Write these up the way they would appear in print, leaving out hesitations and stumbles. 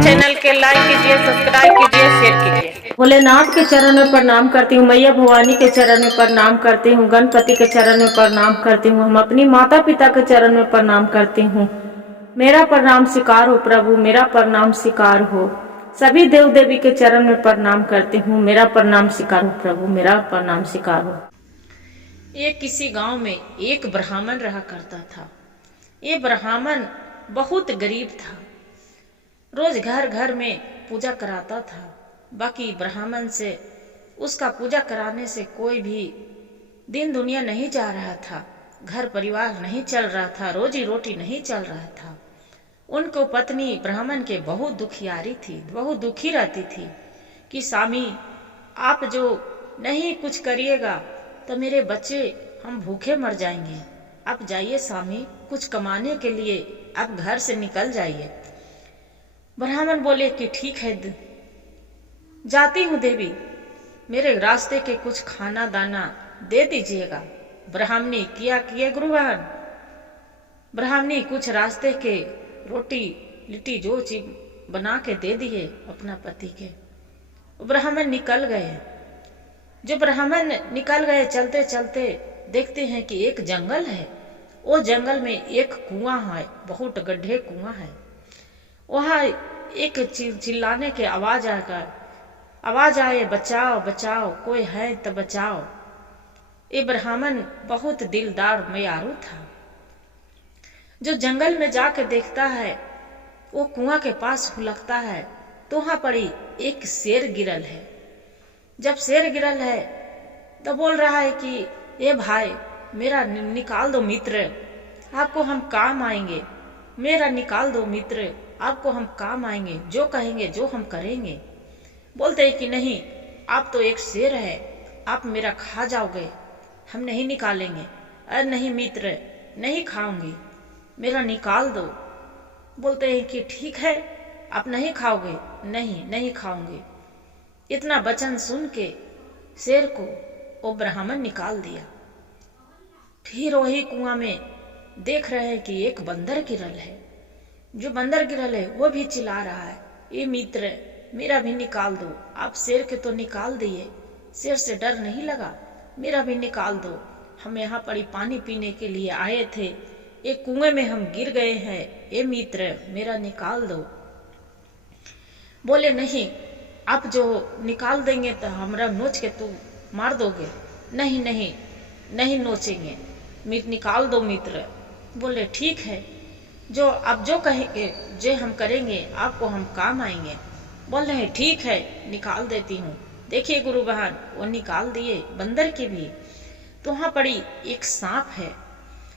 Channel के like कीजिए, subscribe कीजिए, शेयर कीजिए। भोलेनाथ के चरण में प्रणाम करती हूँ, मैया भवानी के चरण में प्रणाम करती हूँ, गणपति के चरण में प्रणाम करती हूँ, हम अपनी माता पिता के चरण में प्रणाम करती हूँ। मेरा प्रणाम स्वीकार हो प्रभु, मेरा प्रणाम स्वीकार हो। सभी देव देवी के चरण में प्रणाम करती हूँ, मेरा प्रणाम स्वीकार हो प्रभु, मेरा प्रणाम स्वीकार हो। ये किसी गांव में एक ब्राह्मण रहा करता था। ये ब्राह्मण बहुत गरीब था, रोज घर घर में पूजा कराता था। बाकी ब्राह्मण से उसका पूजा कराने से कोई भी दिन दुनिया नहीं जा रहा था, घर परिवार नहीं चल रहा था, रोजी रोटी नहीं चल रहा था। उनको पत्नी ब्राह्मण के बहुत दुखियारी थी, बहुत दुखी रहती थी कि स्वामी आप जो नहीं कुछ करिएगा तो मेरे बच्चे हम भूखे मर जाएंगे। आप जाइए स्वामी, कुछ कमाने के लिए आप घर से निकल जाइए। ब्राह्मण बोले कि ठीक है, जाती हूँ देवी, मेरे रास्ते के कुछ खाना दाना दे दीजिएगा। ब्राह्मणी किया किए गुरुवान, ब्राह्मणी कुछ रास्ते के रोटी लिट्टी जो चीज बना के दे दिए अपना पति के। ब्राह्मण निकल गए। जो ब्राह्मण निकल गए, चलते चलते देखते हैं कि एक जंगल है। वो जंगल में एक कुआं है, बहुत गड्ढे कुआं है। वहां एक चिल्लाने के आवाज आए, बचाओ बचाओ, कोई है तो बचाओ। ये ब्राह्मण बहुत दिलदार मयारू था। जो जंगल में जाके देखता है, वो कुआं के पास हुलकता है तो वहां पड़ी एक शेर गिरल है। जब शेर गिरल है तो बोल रहा है कि ये भाई मेरा निकाल दो मित्र, आपको हम काम आएंगे। मेरा निकाल दो मित्र, आपको हम काम आएंगे, जो कहेंगे जो हम करेंगे। बोलते हैं कि नहीं, आप तो एक शेर है, आप मेरा खा जाओगे, हम नहीं निकालेंगे। अरे नहीं मित्र, नहीं खाऊंगी, मेरा निकाल दो। बोलते हैं कि ठीक है, आप नहीं खाओगे, नहीं नहीं खाऊंगी। इतना वचन सुन के शेर को वो ब्राह्मण निकाल दिया। फिर वही कुआं में देख रहे हैं कि एक बंदर गिरल है। जो बंदर गिरल है वो भी चिल्ला रहा है, ये मित्र मेरा भी निकाल दो। आप शेर के तो निकाल दिए, शेर से डर नहीं लगा, मेरा भी निकाल दो। हम यहाँ पर पानी पीने के लिए आए थे, एक कुएं में हम गिर गए हैं, ये मित्र मेरा निकाल दो। बोले नहीं, आप जो निकाल देंगे तो हमरा नोच के तू मार दोगे। नहीं नहीं नहीं नोचेंगे, निकाल दो मित्र। बोले ठीक है, जो आप जो कहेंगे जो हम करेंगे, आपको हम काम आएंगे। बोल रहे ठीक है, निकाल देती हूँ। देखिए गुरु बहन, वो निकाल दिए बंदर की भी। तो वहां पड़ी एक सांप है।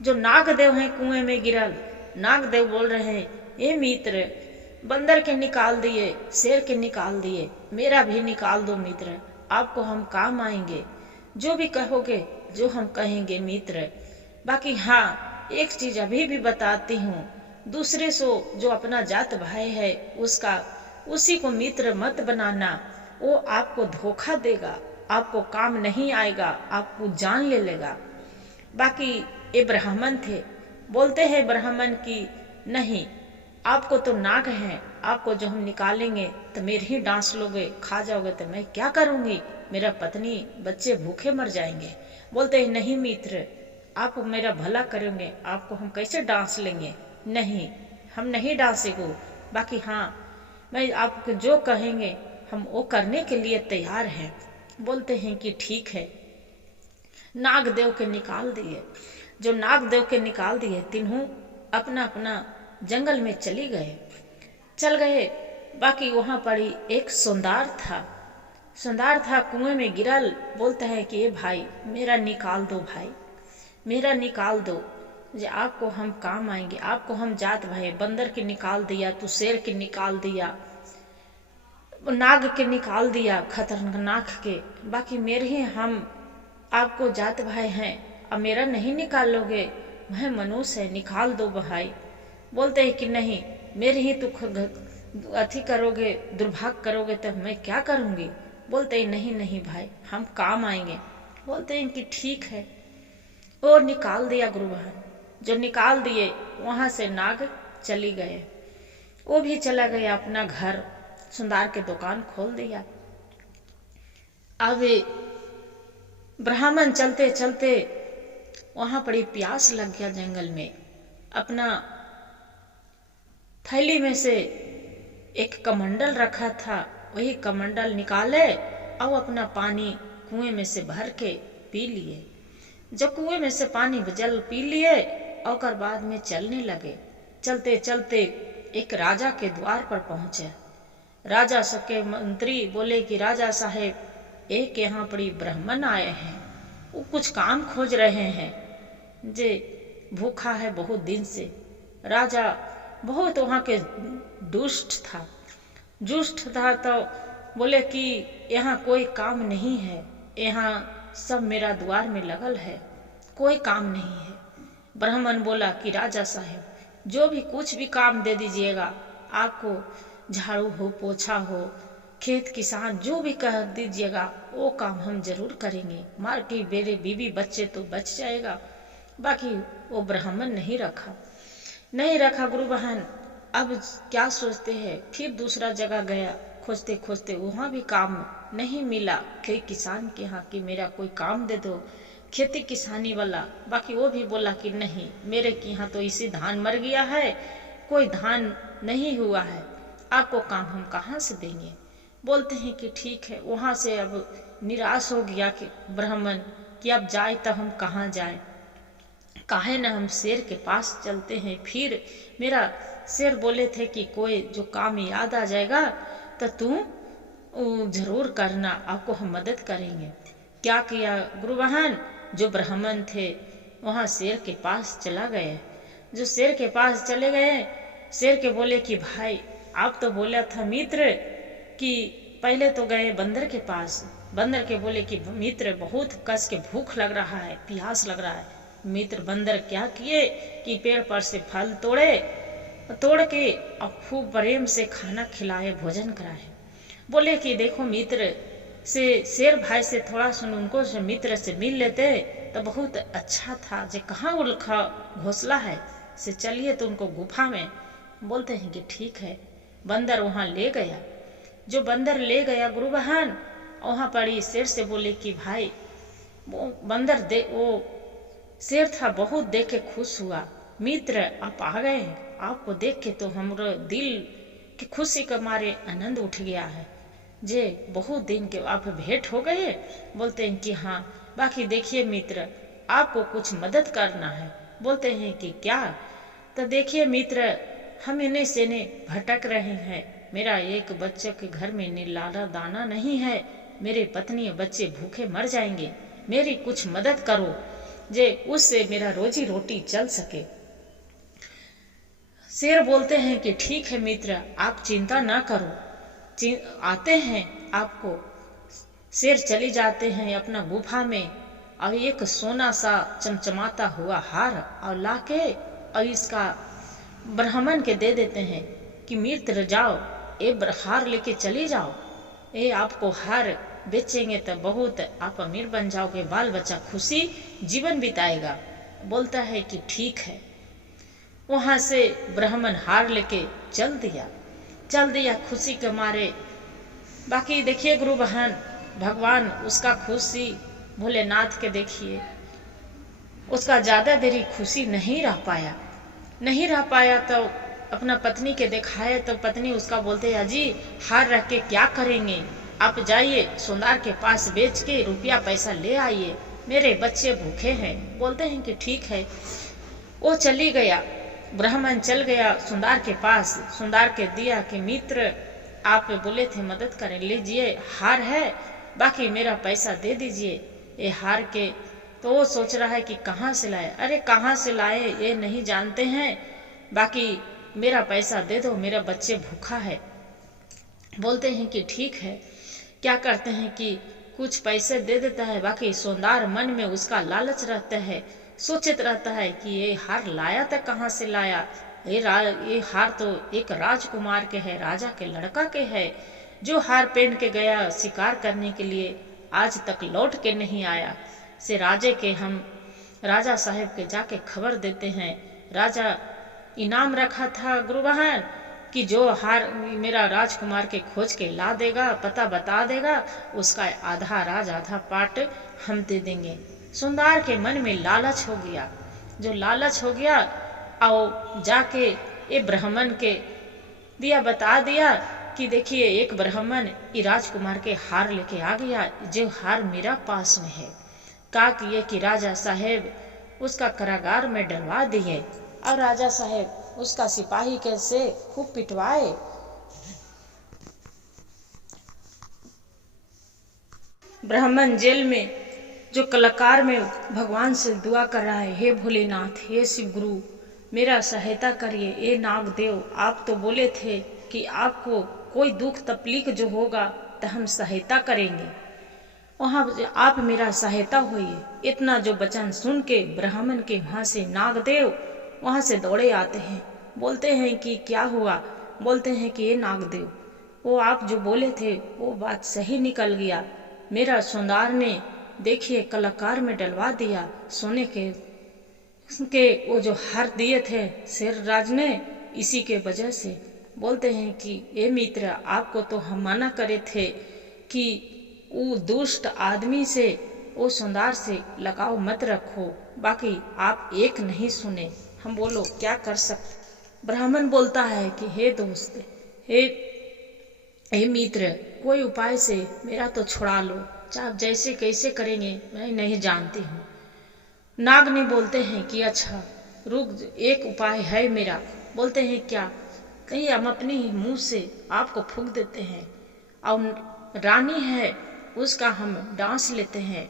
जो नागदेव है कुएं में गिरल, नागदेव बोल रहे हैं, ये मित्र बंदर के निकाल दिए, शेर के निकाल दिए, मेरा भी निकाल दो मित्र, आपको हम काम आएंगे, जो भी कहोगे जो हम कहेंगे मित्र। बाकी हाँ, एक चीज अभी भी बताती हूँ, दूसरे से जो अपना जात भाई है उसका उसी को मित्र मत बनाना, वो आपको धोखा देगा, आपको काम नहीं आएगा, आपको जान ले लेगा। बाकी ये ब्राह्मण थे, बोलते हैं ब्राह्मण की नहीं, आपको तो नाग है, आपको जो हम निकालेंगे तो मेरे ही डांस लोगे, खा जाओगे तो मैं क्या करूंगी, मेरा पत्नी बच्चे भूखे मर जाएंगे। बोलते हैं नहीं मित्र, आप मेरा भला करेंगे, आपको हम कैसे डांस लेंगे, नहीं हम नहीं डांसेंगे। बाकी हाँ, मैं आपको जो कहेंगे हम वो करने के लिए तैयार हैं। बोलते हैं कि ठीक है। नागदेव के निकाल दिए। जो नागदेव के निकाल दिए, तीनों अपना अपना जंगल में चली गए, चल गए। बाकी वहां पड़ी एक सुंदर था कुएं में गिरल। बोलता है कि ये भाई मेरा निकाल दो, भाई मेरा निकाल दो, जे आपको हम काम आएंगे, आपको हम जात भाई। बंदर के निकाल दिया, तू शेर के निकाल दिया, नाग के निकाल दिया, खतरनाक के। बाकी मेरे ही हम आपको जात भाई हैं, अब मेरा नहीं निकालोगे, मैं मनुष्य है, निकाल दो भाई। बोलते हैं कि नहीं, मेरे ही तू अथी करोगे, दुर्भाग्य करोगे तो मैं क्या करूंगी। बोलते हैं नहीं नहीं भाई, हम काम आएंगे। बोलते हैं कि ठीक है। और निकाल दिया गुरु बहन। जो निकाल दिए, वहां से नाग चली गए। वो भी चला गया अपना घर, सुंदर के दुकान खोल दिया। अब ब्राह्मण चलते चलते वहां बड़ी प्यास लग गया जंगल में। अपना थैली में से एक कमंडल रखा था, वही कमंडल निकाले और अपना पानी कुएं में से भर के पी लिए। जब कुएं में से पानी जल पी लिए और बाद में चलने लगे। चलते चलते एक राजा के द्वार पर पहुंचे। राजा के मंत्री बोले कि राजा साहेब, एक यहाँ बड़ी ब्राह्मण आए हैं, वो कुछ काम खोज रहे हैं, जे भूखा है बहुत दिन से। राजा बहुत वहाँ के दुष्ट था तो बोले कि यहाँ कोई काम नहीं है, यहाँ सब मेरा द्वार में लगल है, कोई काम नहीं है। ब्राह्मण बोला कि राजा साहेब, जो भी कुछ भी काम दे दीजिएगा, आपको झाड़ू हो, पोछा हो, खेत किसान जो भी कह दीजिएगा वो काम हम जरूर करेंगे। मार के मेरे बीवी बच्चे तो बच जाएगा। बाकी वो ब्राह्मण नहीं रखा गुरु बहन। अब क्या सोचते हैं, फिर दूसरा जगह गया, खोजते खोजते वहां भी काम नहीं मिला। कई किसान के यहाँ कि मेरा कोई काम दे दो, खेती किसानी वाला। बाकी वो भी बोला कि नहीं, मेरे के यहाँ तो इसी धान मर गया है, कोई धान नहीं हुआ है, आपको काम हम कहाँ से देंगे। बोलते हैं कि ठीक है। वहां से अब निराश हो गया कि ब्राह्मण कि अब जाए तो हम कहाँ जाए, काहे न हम शेर के पास चलते हैं। फिर मेरा शेर बोले थे कि कोई जो काम याद आ जाएगा तो तू जरूर करना, आपको हम मदद करेंगे। क्या किया गुरु बहन, जो ब्राह्मण थे वहां शेर के पास चला गए। जो शेर के पास चले गए, शेर के बोले कि भाई, आप तो बोला था मित्र कि पहले तो गए बंदर के पास। बंदर के बोले कि मित्र, बहुत कस के भूख लग रहा है, प्यास लग रहा है। मित्र बंदर क्या किए कि पेड़ पर से फल तोड़ के और खूब प्रेम से खाना खिलाए, भोजन कराए। बोले कि देखो मित्र से, शेर भाई से थोड़ा सुन, उनको से मित्र से मिल लेते तो बहुत अच्छा था। जे कहाँ उनका घोंसला है, से चलिए तो उनको गुफा में। बोलते हैं कि ठीक है। बंदर वहां ले गया। जो बंदर ले गया गुरु बहन, वहां पर ही शेर से बोले कि भाई, वो शेर था, बहुत देख के खुश हुआ। मित्र आप आ गए, आपको देख के तो हमारे दिल की खुशी के मारे आनंद उठ गया है। जे बहुत दिन के आप भेंट हो गए। बोलते हैं कि हाँ। बाकी देखिए मित्र, आपको कुछ मदद करना है। बोलते हैं कि क्या। तो देखिए मित्र, हम इन्हें से भटक रहे हैं। मेरा एक बच्चे के घर में निलारा दाना नहीं है, मेरे पत्नी और बच्चे भूखे मर जाएंगे। मेरी कुछ मदद करो, जे उससे मेरा रोजी रोटी चल सके। शेर बोलते हैं कि ठीक है मित्र, आप चिंता ना करो, आते हैं आपको। शेर चले जाते हैं अपना गुफा में और एक सोना सा चमचमाता हुआ हार और लाके और इसका ब्राह्मण के दे देते हैं कि मित्र जाओ, ये हार लेके चले जाओ, ये आपको हार बेचेंगे तो बहुत आप अमीर बन जाओगे, बाल बच्चा खुशी जीवन बिताएगा। बोलता है कि ठीक है। वहां से ब्राह्मण हार लेके चल दिया खुशी के मारे। बाकी देखिए गुरु बहन, भगवान उसका खुशी भोलेनाथ के देखिए, उसका ज्यादा देरी खुशी नहीं रह पाया तो अपना पत्नी के दिखाए तो पत्नी उसका बोलते हैं, अजी हार रख के क्या करेंगे, आप जाइए सुंदर के पास बेच के रुपया पैसा ले आइए, मेरे बच्चे भूखे हैं। बोलते हैं कि ठीक है। वो चली गया, ब्राह्मण चल गया सुंदर के पास। सुंदर के दिया कि मित्र आप बोले थे मदद करें, लीजिए हार है, बाकी मेरा पैसा दे दीजिए ये हार के। तो वो सोच रहा है कि कहाँ से लाए। अरे कहाँ से लाए ये नहीं जानते हैं, बाकी मेरा पैसा दे दो, मेरा बच्चे भूखा है। बोलते हैं कि ठीक है। क्या करते हैं कि कुछ पैसे दे देता है, बाकी सुंदर मन में उसका लालच रहता है, सोचत रहता है कि ये हार लाया था कहाँ से लाया, ये हार तो एक राजकुमार के है, राजा के लड़का के है, जो हार पहन के गया शिकार करने के लिए आज तक लौट के नहीं आया। से राजे के हम राजा साहब के जाके खबर देते हैं। राजा इनाम रखा था गुरु बहन कि जो हार मेरा राजकुमार के खोज के ला देगा, पता बता देगा, उसका आधा राज आधा पाट हम दे देंगे। सुंदर के मन में लालच हो गया। जो लालच हो गया और जाके ये ब्राह्मण के दिया बता दिया कि देखिए एक ब्राह्मण ये राजकुमार के हार लेके आ गया, जो हार मेरा पास में है। का किए कि राजा साहेब उसका कारागार में डलवा दिए और राजा साहेब उसका सिपाही के से खूब पिटवाए। ब्राह्मण जेल में जो कलाकार में भगवान से दुआ कर रहा है, हे भोलेनाथ, हे शिव गुरु, मेरा सहायता करिए। ए नागदेव, आप तो बोले थे कि आपको कोई दुख तकलीफ जो होगा तो हम सहायता करेंगे, वहाँ आप मेरा सहायता होइए। इतना जो वचन सुन के ब्राह्मण के वहाँ से नागदेव वहाँ से दौड़े आते हैं। बोलते हैं कि क्या हुआ? बोलते हैं कि ये नागदेव, वो आप जो बोले थे वो बात सही निकल गया। मेरा सुंदर ने देखिए कलाकार में डलवा दिया सोने के वो जो हार दिए थे शेर राज ने, इसी के वजह से। बोलते हैं कि ये मित्र, आपको तो हम मना करे थे कि वो दुष्ट आदमी से, वो सुंदर से लगाव मत रखो, बाकी आप एक नहीं सुने। हम बोलो क्या कर सकते। ब्राह्मण बोलता है कि हे दोस्त, हे मित्र, कोई उपाय से मेरा तो छुड़ा लो, आप जैसे कैसे करेंगे मैं नहीं जानती हूँ। नाग ने बोलते हैं कि अच्छा रुक, एक उपाय है मेरा। बोलते हैं क्या? कहीं हम अपने ही मुंह से आपको फूंक देते हैं और रानी है उसका हम डांस लेते हैं,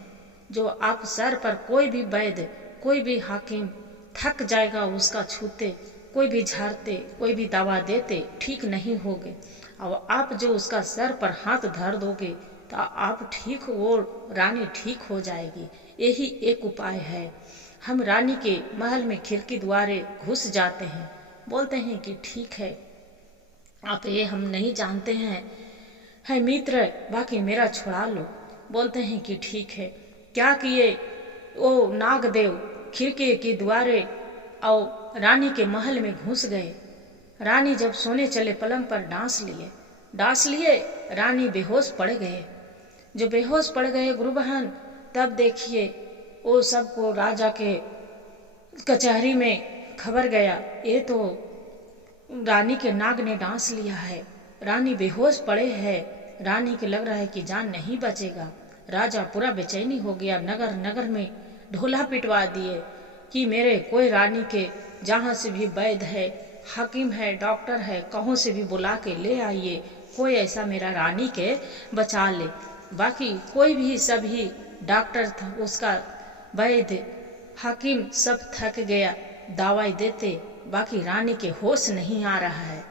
जो आप सर पर कोई भी वैद्य, कोई भी हाकिम थक जाएगा उसका छूते, कोई भी झाड़ते, कोई भी दवा देते ठीक नहीं होगे। और आप जो उसका सर पर हाथ धर दोगे तो आप ठीक, वो रानी ठीक हो जाएगी। यही एक उपाय है। हम रानी के महल में खिड़की द्वारे घुस जाते हैं। बोलते हैं कि ठीक है, आप ये हम नहीं जानते हैं, है मित्र, बाकी मेरा छुड़ा लो। बोलते हैं कि ठीक है। क्या किए? ओ नागदेव खिड़की के द्वारे और रानी के महल में घुस गए। रानी जब सोने चले पलंग पर डांस लिए रानी बेहोश पड़ गए। जो बेहोश पड़ गए गुरु बहन, तब देखिए वो सबको राजा के कचहरी में खबर गया, ये तो रानी के नाग ने डांस लिया है, रानी बेहोश पड़े है, रानी के लग रहा है कि जान नहीं बचेगा। राजा पूरा बेचैनी हो गया, नगर नगर में ढोला पिटवा दिए कि मेरे कोई रानी के जहाँ से भी वैद्य है, हाकिम है, डॉक्टर है, कहीं से भी बुला के ले आइए, कोई ऐसा मेरा रानी के बचा ले। बाकी कोई भी सभी डॉक्टर था, उसका वैद्य हाकिम सब थक गया दवाई देते, बाकी रानी के होश नहीं आ रहा है।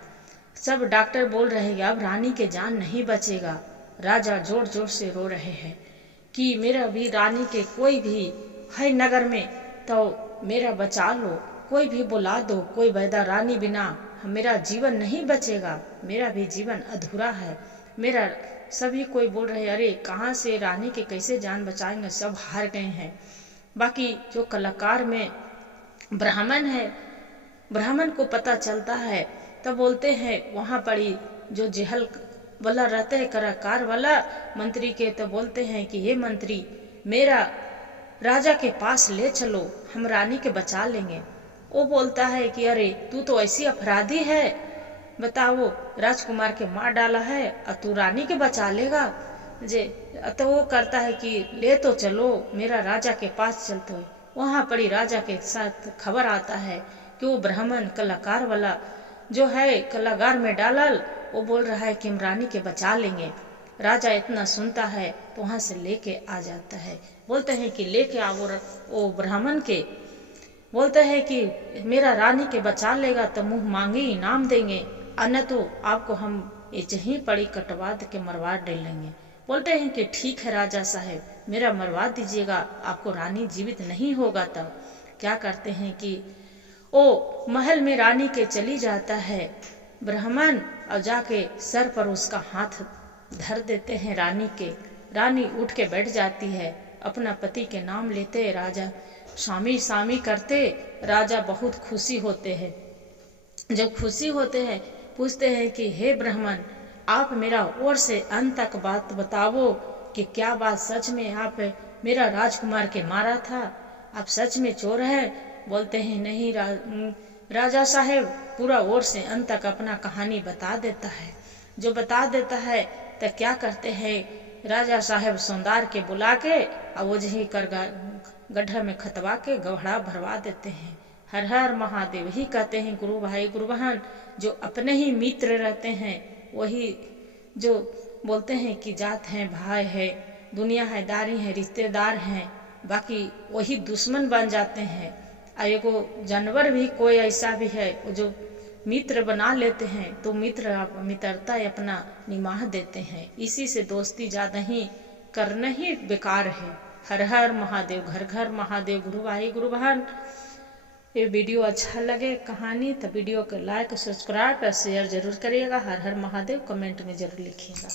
सब डॉक्टर बोल रहे हैं अब रानी के जान नहीं बचेगा। राजा जोर जोर से रो रहे हैं कि मेरा भी रानी के कोई भी है नगर में तो मेरा बचा लो, कोई भी बुला दो, कोई वैदा, रानी बिना मेरा जीवन नहीं बचेगा, मेरा भी जीवन अधूरा है। मेरा सभी कोई बोल रहे अरे कहाँ से रानी के कैसे जान बचाएंगे, सब हार गए हैं। बाकी जो कलाकार में ब्राह्मण है, ब्राह्मण को पता चलता है तब बोलते हैं वहाँ पड़ी जो जेहल वाला रहते हैं कलाकार वाला मंत्री के, तो बोलते हैं कि हे मंत्री, मेरा राजा के पास ले चलो, हम रानी के बचा लेंगे। वो बोलता है कि अरे तू तो ऐसी अपराधी है, बताओ राजकुमार के मार डाला है और तू रानी के बचा लेगा जे। तो वो करता है कि ले तो चलो, मेरा राजा के पास चलते हो। वहाँ पड़ी राजा के साथ खबर आता है कि वो ब्राह्मण कलाकार वाला जो है कलागार में डालल, वो बोल रहा है कि हम रानी के बचा लेंगे। राजा इतना सुनता है तो वहाँ से लेके आ जाता है। बोलते हैं कि लेके आओ वो ब्राह्मण के, बोलते हैं कि मेरा रानी के बचा लेगा तो मुंह मांगी इनाम देंगे, अन्य तो आपको हम यहीं पड़ी कटवा के मरवा डालेंगे। बोलते हैं कि ठीक है राजा साहब, मेरा मरवा दीजिएगा, आपको रानी जीवित नहीं होगा। तब क्या करते हैं कि ओ महल में रानी के चली जाता है ब्राह्मण और जाके सर पर उसका हाथ धर देते हैं रानी के। रानी उठ के बैठ जाती है, अपना पति के नाम लेते राजा स्वामी स्वामी करते, राजा बहुत खुशी होते हैं। जब खुशी होते हैं पूछते हैं कि हे ब्राह्मण, आप मेरा ओर से अंत तक बात बताओ कि क्या बात सच में आप मेरा राजकुमार के मारा था? आप सच में चोर हैं? बोलते हैं नहीं राजा साहेब पूरा ओर से अंत तक अपना कहानी बता देता है। जो बता देता है तो क्या करते हैं, राजा साहेब सौंदार के बुला के अवोजही कर गड्ढा में खतवा के गढ़ा भरवा देते हैं। हर हर महादेव ही कहते हैं गुरु भाई गुरु बहन। जो अपने ही मित्र रहते हैं वही जो बोलते हैं कि जात है, भाई है, दुनिया है, दारी है, रिश्तेदार हैं, बाकी वही दुश्मन बन जाते हैं। और एगो जानवर भी कोई ऐसा भी है जो मित्र बना लेते हैं तो मित्रता अपना निमाह देते हैं। इसी से दोस्ती ज्यादा ही करना ही बेकार है। हर हर महादेव, घर घर महादेव, गुरु भाई गुरु बहन। ये वीडियो अच्छा लगे कहानी तो वीडियो को लाइक, सब्सक्राइब और शेयर जरूर करिएगा। हर हर महादेव कमेंट में जरूर लिखिएगा।